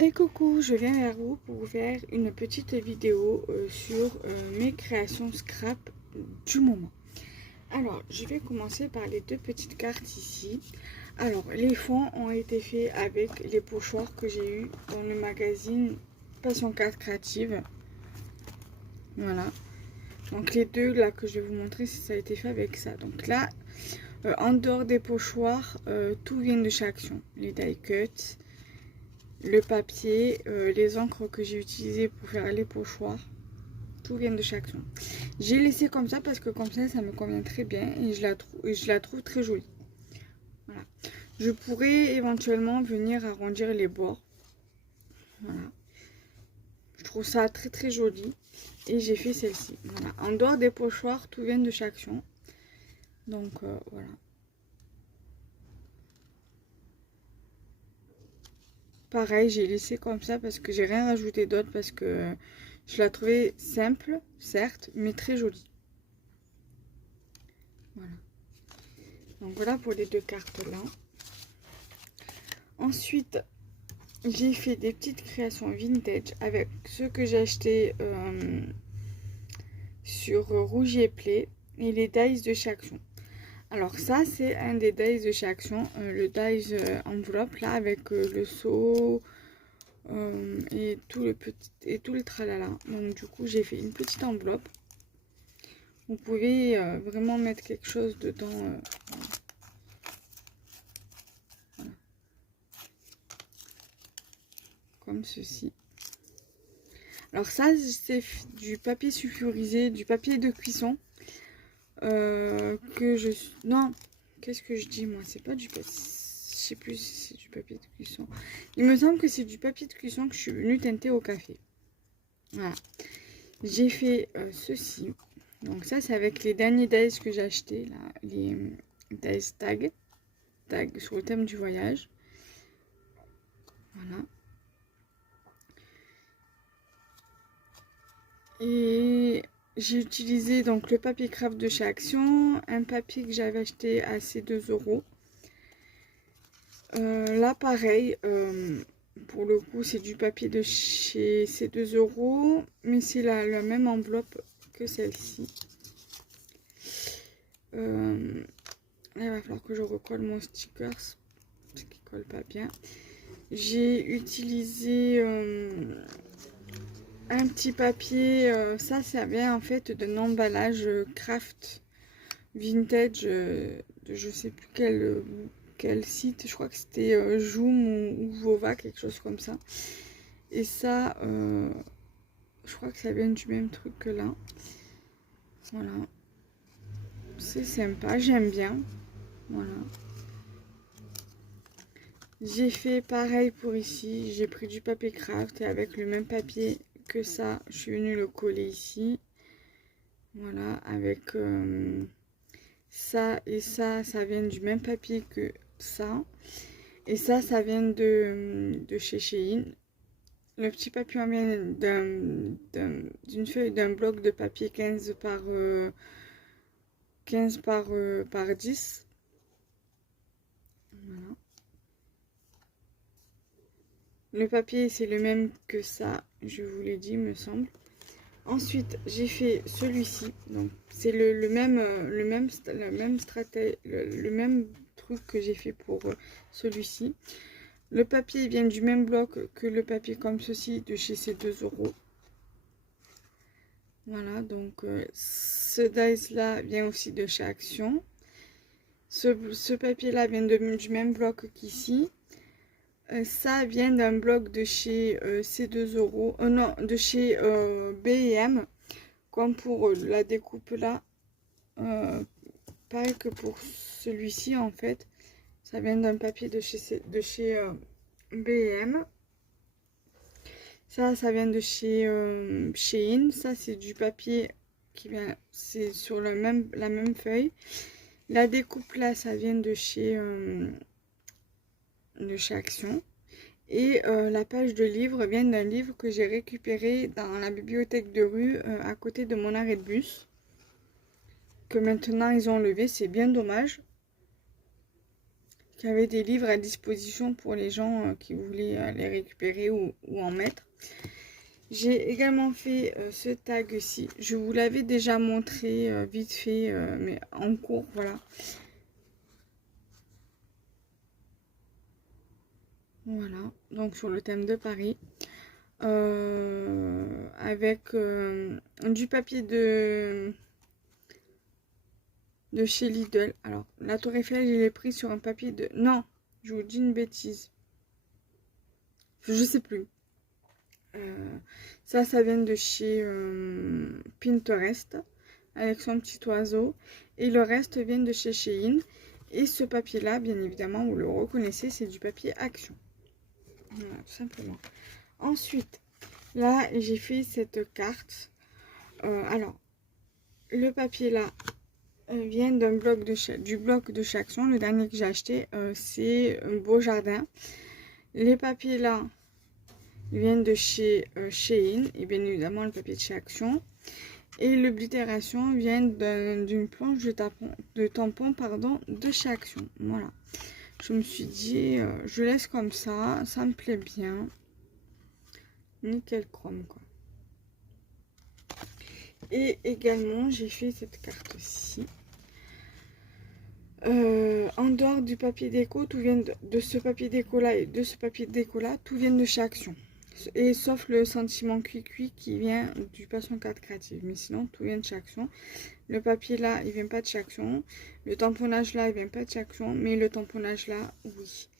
Et coucou, je viens vers vous pour vous faire une petite vidéo sur mes créations scrap du moment. Alors, je vais commencer par les deux petites cartes ici. Alors, les fonds ont été faits avec les pochoirs que j'ai eu dans le magazine Passion Carte Créative. Voilà. Donc, les deux là que je vais vous montrer, ça a été fait avec ça. Donc là, en dehors des pochoirs, tout vient de chez Action. Les die cuts, le papier, les encres que j'ai utilisées pour faire les pochoirs, tout vient de chez Action. J'ai laissé comme ça parce que comme ça me convient très bien et je la trouve très jolie. Voilà. Je pourrais éventuellement venir arrondir les bords. Voilà. Je trouve ça très très joli et j'ai fait celle-ci. Voilà. En dehors des pochoirs, tout vient de chez Action. Donc voilà. Pareil, j'ai laissé comme ça parce que j'ai rien rajouté d'autre parce que je la trouvais simple, certes, mais très jolie. Voilà. Donc voilà pour les deux cartes là. Ensuite, j'ai fait des petites créations vintage avec ce que j'ai acheté sur Rougier Play et les dies de chez Action. Alors ça, c'est un des dies de chez Action, le dies enveloppe là avec le seau et tout le tralala. Donc du coup, j'ai fait une petite enveloppe. Vous pouvez vraiment mettre quelque chose dedans. Voilà. Comme ceci. Alors ça, c'est du papier sulfurisé, du papier de cuisson. Que je... Non, qu'est-ce que je dis moi? C'est pas du papier... Je sais plus si c'est du papier de cuisson. Il me semble que c'est du papier de cuisson que je suis venue teinter au café. Voilà. J'ai fait ceci. Donc ça, c'est avec les derniers dies que j'ai acheté là. Les dies tag sur le thème du voyage. Voilà. Et j'ai utilisé donc le papier craft de chez Action, un papier que j'avais acheté à ces 2 €. Là pareil, pour le coup c'est du papier de chez ces 2 €, mais c'est la même enveloppe que celle-ci. Là, il va falloir que je recolle mon sticker parce qu'il colle pas bien. J'ai utilisé un petit papier, ça vient en fait d'un emballage craft vintage de je sais plus quel site, je crois que c'était Joom ou Vova, quelque chose comme ça. Et ça, je crois que ça vient du même truc que là. Voilà. C'est sympa, j'aime bien. Voilà. J'ai fait pareil pour ici. J'ai pris du papier craft et avec le même papier que ça, je suis venue le coller ici. Voilà, avec ça et ça vient du même papier que ça. Et ça vient de chez Shein. Le petit papier vient d'une feuille, d'un bloc de papier 15 par 10. Voilà. Le papier, c'est le même que ça, je vous l'ai dit, me semble. Ensuite, j'ai fait celui-ci. Donc, c'est le même truc que j'ai fait pour celui-ci. Le papier vient du même bloc que le papier comme ceci de chez ces 2 €. Voilà, donc ce dies là vient aussi de chez Action. Ce papier là vient du même bloc qu'ici. Ça vient d'un bloc de chez ces 2 €. Non, de chez B&M. Comme pour la découpe là. Pareil que pour celui-ci en fait. Ça vient d'un papier de chez B&M. Ça vient de chez Shein. Ça, c'est du papier qui vient, c'est sur la même feuille. La découpe là, ça vient de chez Action. Et la page de livre vient d'un livre que j'ai récupéré dans la bibliothèque de rue à côté de mon arrêt de bus. Que maintenant ils ont enlevé, c'est bien dommage. qui avait des livres à disposition pour les gens qui voulaient les récupérer ou en mettre. J'ai également fait ce tag-ci. Je vous l'avais déjà montré vite fait, mais en cours, voilà. Voilà, donc sur le thème de Paris. Avec du papier de chez Lidl. Alors, la Tour Eiffel, je l'ai pris sur un papier de... Non, je vous dis une bêtise. Je sais plus. Ça vient de chez Pinterest, avec son petit oiseau. Et le reste vient de chez Shein. Et ce papier-là, bien évidemment, vous le reconnaissez, c'est du papier Action. Voilà, tout simplement. Ensuite, là, j'ai fait cette carte. Alors, le papier là vient d'un bloc du bloc de chez Action. Le dernier que j'ai acheté, c'est un beau jardin. Les papiers là viennent de chez Shein. Et bien évidemment, le papier de chez Action. Et l'oblitération vient d'une planche de tampon pardon, de chez Action. Voilà. Je me suis dit, je laisse comme ça. Ça me plaît bien. Nickel chrome quoi. Et également j'ai fait cette carte-ci. En dehors du papier déco, tout vient de ce papier déco là et de ce papier déco là, tout vient de chez Action. Et sauf le sentiment cuit qui vient du Passion 4 Créative. Mais sinon tout vient de chez Action. Le papier là il vient pas de chez Action. Le tamponnage là il vient pas de chez Action. Mais le tamponnage là oui.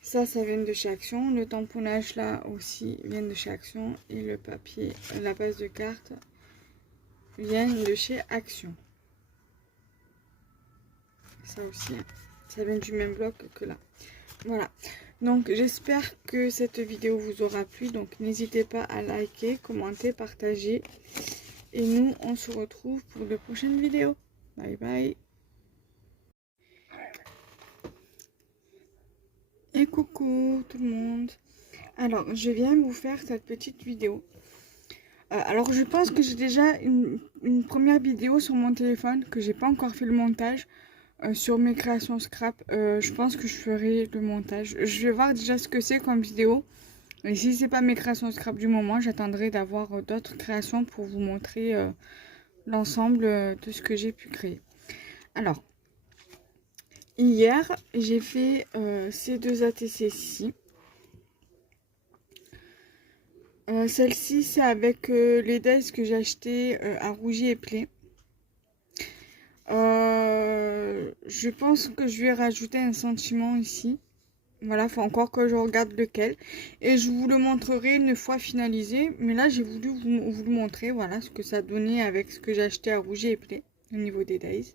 Ça vient de chez Action. Le tamponnage là aussi vient de chez Action. Et le papier, la base de carte vient de chez Action. Ça aussi, ça vient du même bloc que là. Voilà. Donc j'espère que cette vidéo vous aura plu. Donc n'hésitez pas à liker, commenter, partager. Et nous, on se retrouve pour de prochaines vidéos. Bye bye. Et coucou tout le monde. Alors, je viens vous faire cette petite vidéo. Alors, je pense que j'ai déjà une première vidéo sur mon téléphone, que j'ai pas encore fait le montage, sur mes créations scrap. Je pense que je ferai le montage. Je vais voir déjà ce que c'est comme vidéo. Et si c'est pas mes créations scrap du moment, j'attendrai d'avoir d'autres créations pour vous montrer l'ensemble de ce que j'ai pu créer. Alors, hier, j'ai fait ces deux ATC-ci. Celle-ci, c'est avec les dies que j'ai acheté à Rougy et Play. Je pense que je vais rajouter un sentiment ici. Voilà, il faut encore que je regarde lequel. Et je vous le montrerai une fois finalisé. Mais là, j'ai voulu vous le montrer. Voilà ce que ça donnait avec ce que j'ai acheté à Rougy et Play au niveau des dies.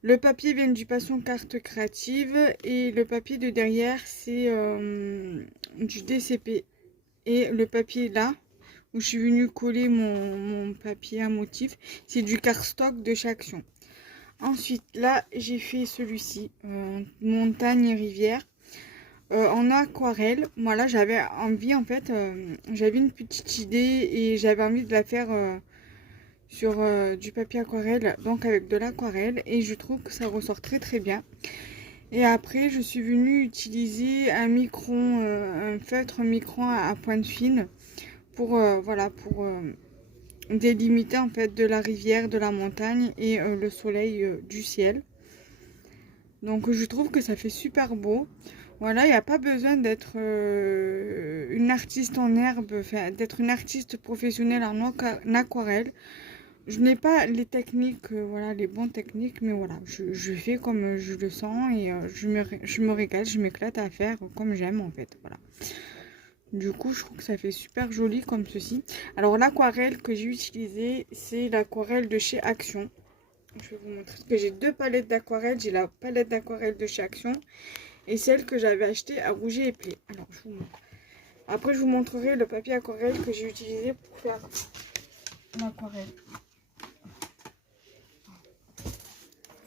Le papier vient du Passion Carte Créative. Et le papier de derrière, c'est du DCP. Et le papier là, où je suis venue coller mon papier à motif, c'est du cardstock de chez Action. Ensuite, là, j'ai fait celui-ci, montagne et rivière, en aquarelle. Moi, là, j'avais envie, en fait, j'avais une petite idée et j'avais envie de la faire sur du papier aquarelle, donc avec de l'aquarelle. Et je trouve que ça ressort très très bien. Et après, je suis venue utiliser un micron, un feutre micron à pointe fine pour, voilà, pour délimiter en fait de la rivière, de la montagne et le soleil du ciel. Donc je trouve que ça fait super beau. Voilà, il n'y a pas besoin d'être une artiste en herbe, enfin, d'être une artiste professionnelle en aquarelle. Je n'ai pas les techniques, voilà, les bonnes techniques, mais voilà, je fais comme je le sens et je me régale, je m'éclate à faire comme j'aime en fait, voilà. Du coup, je trouve que ça fait super joli comme ceci. Alors, l'aquarelle que j'ai utilisée, c'est l'aquarelle de chez Action. Je vais vous montrer parce que j'ai deux palettes d'aquarelle. J'ai la palette d'aquarelle de chez Action et celle que j'avais achetée à Rougy et Play. Alors, je vous montre. Après, je vous montrerai le papier aquarelle que j'ai utilisé pour faire l'aquarelle.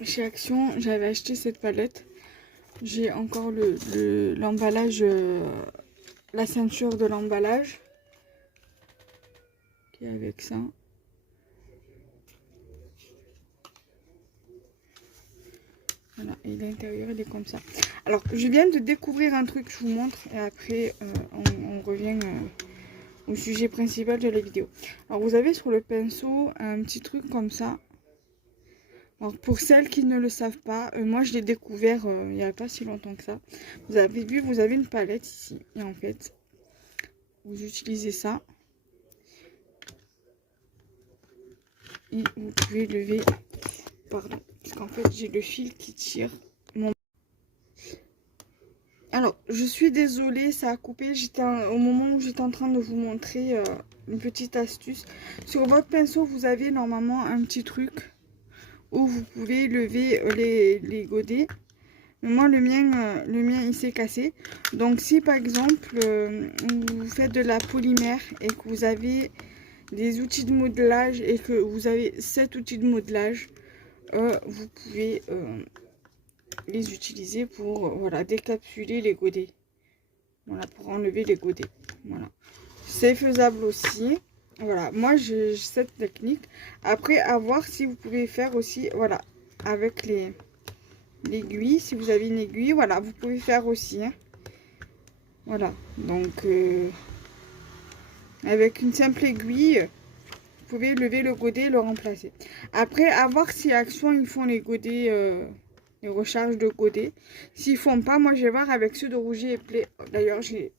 Chez Action, j'avais acheté cette palette. J'ai encore l'emballage, la ceinture de l'emballage qui est avec ça. Voilà, et l'intérieur il est comme ça. Alors je viens de découvrir un truc, je vous montre et après on revient au sujet principal de la vidéo. Alors vous avez sur le pinceau un petit truc comme ça. Alors pour celles qui ne le savent pas, moi je l'ai découvert il n'y a pas si longtemps que ça. Vous avez vu, vous avez une palette ici et en fait vous utilisez ça et vous pouvez lever, pardon, parce qu'en fait j'ai le fil qui tire. Alors, je suis désolée, ça a coupé. Au moment où j'étais en train de vous montrer une petite astuce. Sur votre pinceau, vous avez normalement un petit truc où vous pouvez lever les godets. Mais moi, le mien, il s'est cassé. Donc, si par exemple, vous faites de la polymère et que vous avez des outils de modelage et que vous avez 7 outils de modelage, vous pouvez les utiliser pour voilà, décapsuler les godets. Voilà, pour enlever les godets. Voilà. C'est faisable aussi. Voilà, moi j'ai cette technique. Après, à voir si vous pouvez faire aussi, voilà, avec l'aiguille. Si vous avez une aiguille, voilà, vous pouvez faire aussi. Hein. Voilà, donc avec une simple aiguille, vous pouvez lever le godet et le remplacer. Après, à voir si Action, ils font les godets... les recharges de godets. S'ils font pas, moi je vais voir avec ceux de Rouget et Play. D'ailleurs, j'ai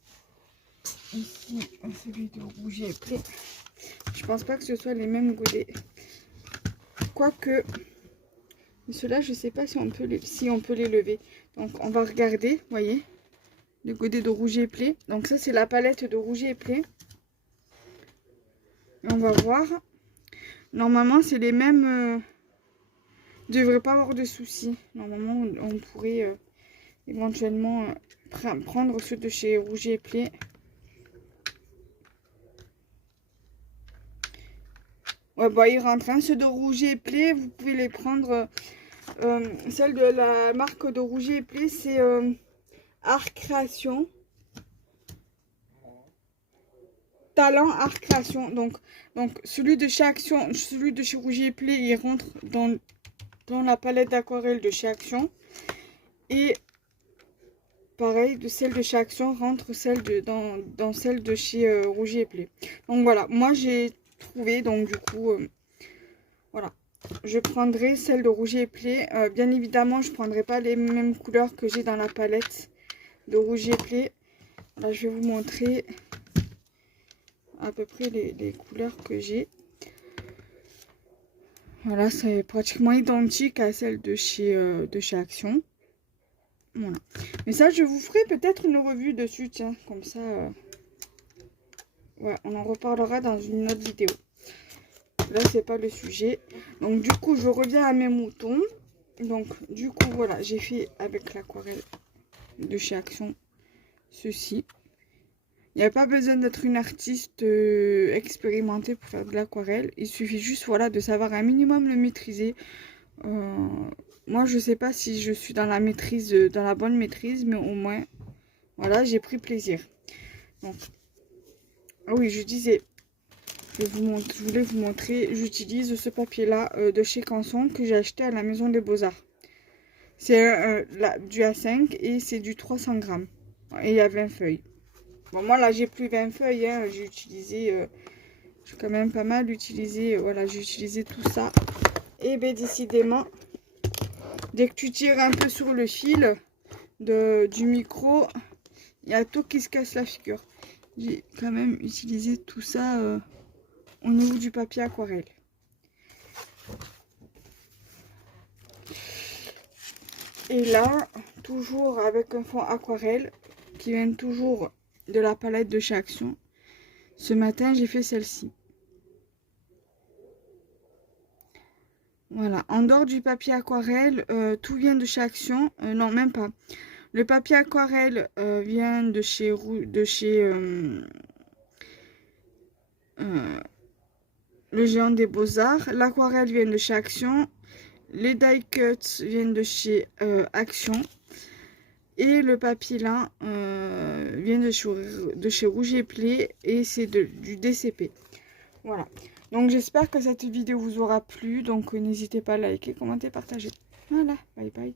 ici celui de Rouget et Play. Je pense pas que ce soit les mêmes godets. Quoique, ceux-là, je sais pas si on peut les lever. Donc, on va regarder, vous voyez, le godet de Rouget et Play. Donc, ça, c'est la palette de Rouget et Play. On va voir. Normalement, c'est les mêmes... Il ne devrait pas avoir de soucis. Normalement, on pourrait éventuellement prendre ceux de chez Rouget et Play. Ouais, bah, ils rentrent. Hein. Ceux de Rouget et Play, vous pouvez les prendre. Celle de la marque de Rouget et Play, c'est Art Création. Talent Art Création. Donc celui de chez Action, celui de chez Rouget et Play, il rentre dans la palette d'aquarelle de chez Action. Et pareil, de celle de chez Action rentre dans celle de chez Rouget et Play. Donc voilà, moi j'ai trouvé, donc du coup, voilà. Je prendrai celle de Rouget et Play. Bien évidemment, je ne prendrai pas les mêmes couleurs que j'ai dans la palette de Rouget et Play. Là, je vais vous montrer à peu près les couleurs que j'ai. Voilà, c'est pratiquement identique à celle de chez Action. Voilà. Mais ça, je vous ferai peut-être une revue dessus, tiens, comme ça. Ouais, on en reparlera dans une autre vidéo. Là, c'est pas le sujet. Donc, du coup, je reviens à mes moutons. Donc, du coup, voilà, j'ai fait avec l'aquarelle de chez Action ceci. Il n'y a pas besoin d'être une artiste expérimentée pour faire de l'aquarelle. Il suffit juste, voilà, de savoir un minimum le maîtriser. Moi, je sais pas si je suis dans la maîtrise, dans la bonne maîtrise, mais au moins, voilà, j'ai pris plaisir. Donc, ah oui, je disais, je voulais vous montrer, j'utilise ce papier-là de chez Canson que j'ai acheté à la Maison des Beaux-Arts. C'est du A5 et c'est du 300 grammes. Et il y a 20 feuilles. Bon, moi, là, j'ai plus 20 feuilles. Hein. J'ai utilisé, j'ai quand même pas mal utilisé, voilà, j'ai utilisé tout ça. Et bien, décidément, dès que tu tires un peu sur le fil du micro, il y a tout qui se casse la figure. J'ai quand même utilisé tout ça au niveau du papier aquarelle. Et là, toujours avec un fond aquarelle qui vient toujours de la palette de chez Action. Ce matin, j'ai fait celle-ci. Voilà, en dehors du papier aquarelle, tout vient de chez Action. Non, même pas. Le papier aquarelle vient de chez le Géant des Beaux-Arts. L'aquarelle vient de chez Action. Les die cuts viennent de chez Action. Et le papier là vient de chez Rouget et Play et c'est du DCP. Voilà. Donc j'espère que cette vidéo vous aura plu. Donc n'hésitez pas à liker, commenter, partager. Voilà. Bye bye.